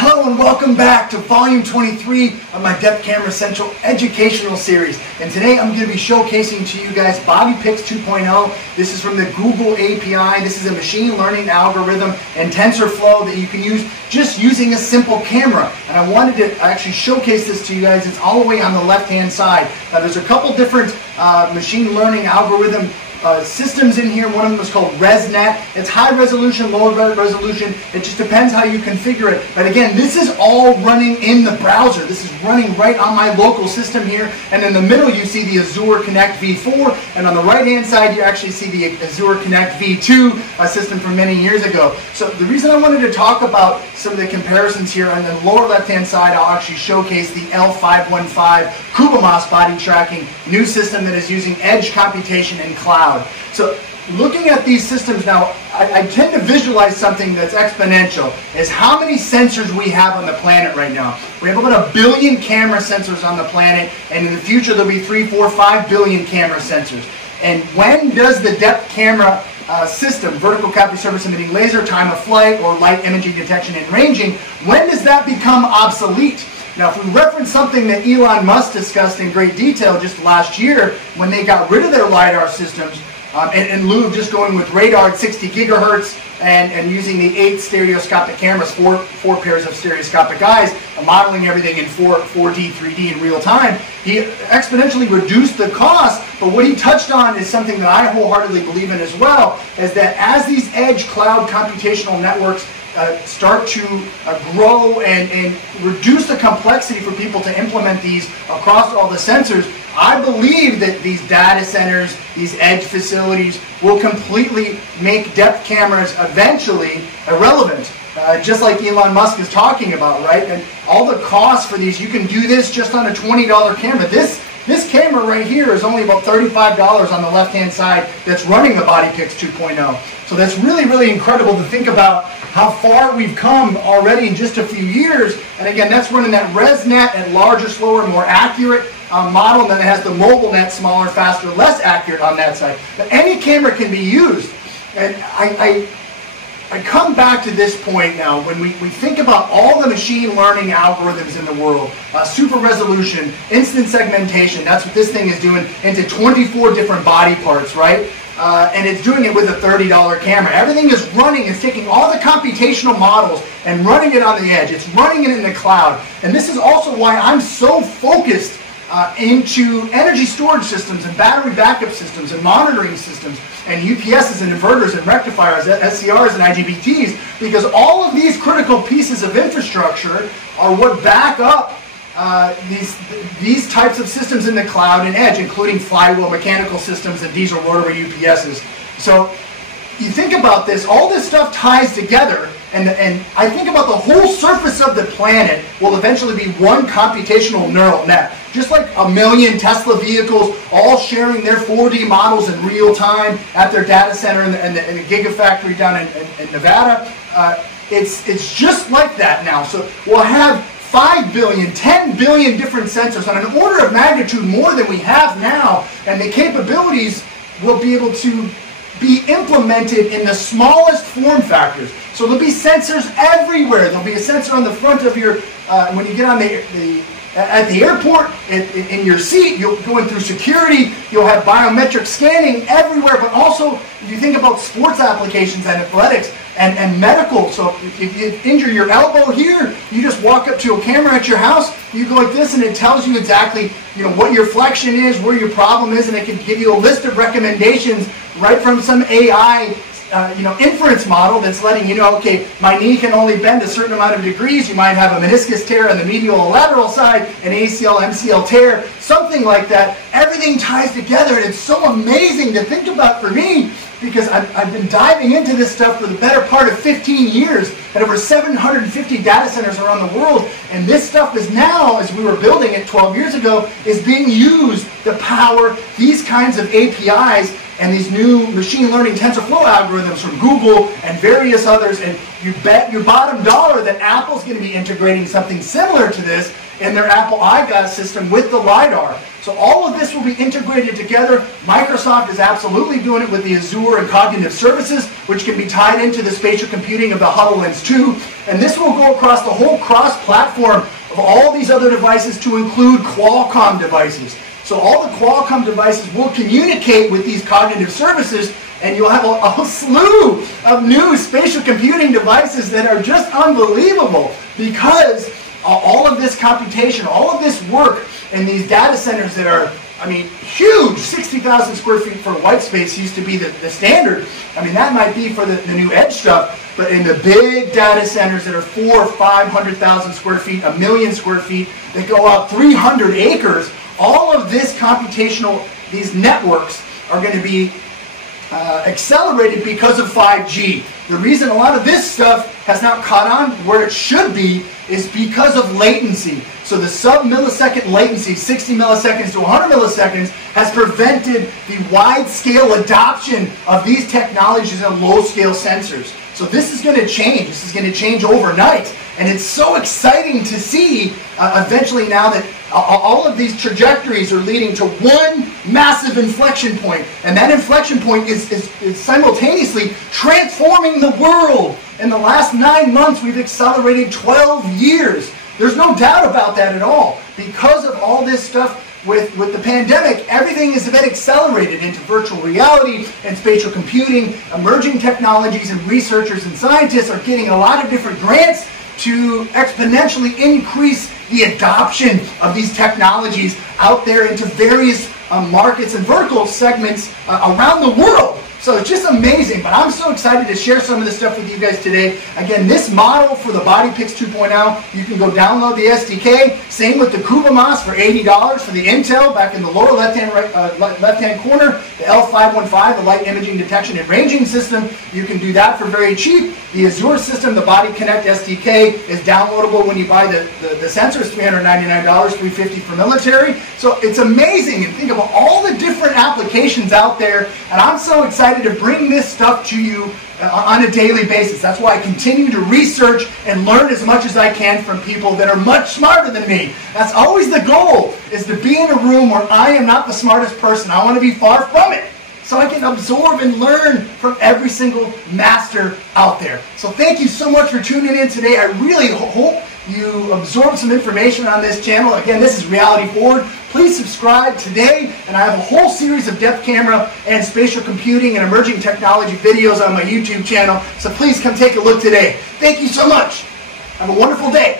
Hello and welcome back to volume 23 of my Depth Camera Central educational series. And today I'm going to be showcasing to you guys BodyPix 2.0. This is from the Google API. This is a machine learning algorithm and Tensorflow that you can use just using a simple camera. And I wanted to actually showcase this to you guys. It's all the way on the left hand side. Now there's a couple different machine learning algorithm systems in here. One of them is called ResNet. It's high resolution, low resolution. It just depends how you configure it. But again, this is all running in the browser. This is running right on my local system here. And in the middle you see the Azure Kinect V4. And on the right hand side you actually see the Azure Kinect V2, a system from many years ago. So the reason I wanted to talk about some of the comparisons here, on the lower left hand side I'll actually showcase the L515 Cubemos body tracking new system that is using edge computation and cloud. So looking at these systems now, I tend to visualize something that's exponential, is how many sensors we have on the planet right now. We have about 1 billion camera sensors on the planet, and in the future there'll be 3, 4, 5 billion camera sensors. And when does the depth camera system, vertical capture surface emitting laser, time of flight, or light imaging detection and ranging, when does that become obsolete? Now, if we reference something that Elon Musk discussed in great detail just last year, when they got rid of their LiDAR systems, in lieu of just going with radar at 60 gigahertz and using the 8 stereoscopic cameras, four pairs of stereoscopic eyes, modeling everything in 4D, 3D in real time, he exponentially reduced the cost. But what he touched on is something that I wholeheartedly believe in as well, is that as these edge cloud computational networks start to grow and reduce the complexity for people to implement these across all the sensors, I believe that these data centers, these edge facilities, will completely make depth cameras eventually irrelevant. Just like Elon Musk is talking about, right? And all the costs for these, you can do this just on a $20 camera. This camera right here is only about $35 on the left-hand side that's running the BodyPix 2.0. So that's really, really incredible to think about how far we've come already in just a few years. And again, that's running that ResNet and larger, slower, more accurate model, and then it has the MobileNet, smaller, faster, less accurate on that side. But any camera can be used. And I come back to this point now when we think about all the machine learning algorithms in the world, super resolution, instant segmentation, that's what this thing is doing, into 24 different body parts, right? And it's doing it with a $30 camera. Everything is running, it's taking all the computational models and running it on the edge. It's running it in the cloud. And this is also why I'm so focused into energy storage systems and battery backup systems and monitoring systems and UPSs and inverters and rectifiers, SCRs and IGBTs, because all of these critical pieces of infrastructure are what back up these types of systems in the cloud and edge, including flywheel mechanical systems and diesel rotary UPSs. So you think about this, all this stuff ties together, and I think about the whole surface of the planet will eventually be one computational neural net. Just like 1 million Tesla vehicles all sharing their 4D models in real time at their data center in the Gigafactory down in Nevada. It's just like that now. So we'll have 5 billion, 10 billion different sensors on an order of magnitude more than we have now, and the capabilities will be able to be implemented in the smallest form factors. So there'll be sensors everywhere. There'll be a sensor on the front of your, when you get on at the airport, in your seat, you're going through security, you'll have biometric scanning everywhere, but also if you think about sports applications and athletics and medical, so if you injure your elbow here, you just walk up to a camera at your house, you go like this and it tells you exactly what your flexion is, where your problem is, and it can give you a list of recommendations right from some AI inference model that's letting you know, okay, my knee can only bend a certain amount of degrees. You might have a meniscus tear on the medial or lateral side, an ACL, MCL tear, something like that. Everything ties together, and it's so amazing to think about for me, because I've been diving into this stuff for the better part of 15 years at over 750 data centers around the world, and this stuff is now, as we were building it 12 years ago, is being used to power these kinds of APIs and these new machine learning TensorFlow algorithms from Google and various others, and you bet your bottom dollar that Apple's going to be integrating something similar to this in their Apple iGlass system with the LiDAR. So all of this will be integrated together. Microsoft is absolutely doing it with the Azure and cognitive services, which can be tied into the spatial computing of the HoloLens 2. And this will go across the whole cross-platform of all these other devices to include Qualcomm devices. So all the Qualcomm devices will communicate with these cognitive services, and you'll have a slew of new spatial computing devices that are just unbelievable, because all of this computation, all of this work in these data centers that are, I mean, huge, 60,000 square feet for white space used to be the standard. I mean, that might be for the new edge stuff, but in the big data centers that are 400,000 or 500,000 square feet, 1 million square feet, that go out 300 acres, all of this computational, these networks are going to be accelerated because of 5G. The reason a lot of this stuff has not caught on where it should be is because of latency. So the sub-millisecond latency, 60 milliseconds to 100 milliseconds, has prevented the wide-scale adoption of these technologies and low-scale sensors. So this is going to change. This is going to change overnight. And it's so exciting to see eventually now that all of these trajectories are leading to one massive inflection point. And that inflection point is simultaneously transforming the world. In the last 9 months, we've accelerated 12 years. There's no doubt about that at all. Because of all this stuff with the pandemic, everything has been accelerated into virtual reality and spatial computing. Emerging technologies, and researchers and scientists are getting a lot of different grants to exponentially increase the adoption of these technologies out there into various markets and vertical segments around the world. So it's just amazing, but I'm so excited to share some of this stuff with you guys today. Again, this model for the BodyPix 2.0, you can go download the SDK. Same with the Cubemos for $80 for the Intel, back in the lower left-hand corner. The L515, the light imaging detection and ranging system, you can do that for very cheap. The Azure system, the Azure Kinect SDK, is downloadable when you buy the sensors, $399, $350 for military. So it's amazing, and think about all the different applications out there, and I'm so excited to bring this stuff to you on a daily basis. That's why I continue to research and learn as much as I can from people that are much smarter than me. That's always the goal, is to be in a room where I am not the smartest person. I want to be far from it, so I can absorb and learn from every single master out there. So thank you so much for tuning in today. I really hope you absorb some information on this channel. Again, this is Reality Forward. Please subscribe today, and I have a whole series of depth camera and spatial computing and emerging technology videos on my YouTube channel, so please come take a look today. Thank you so much. Have a wonderful day.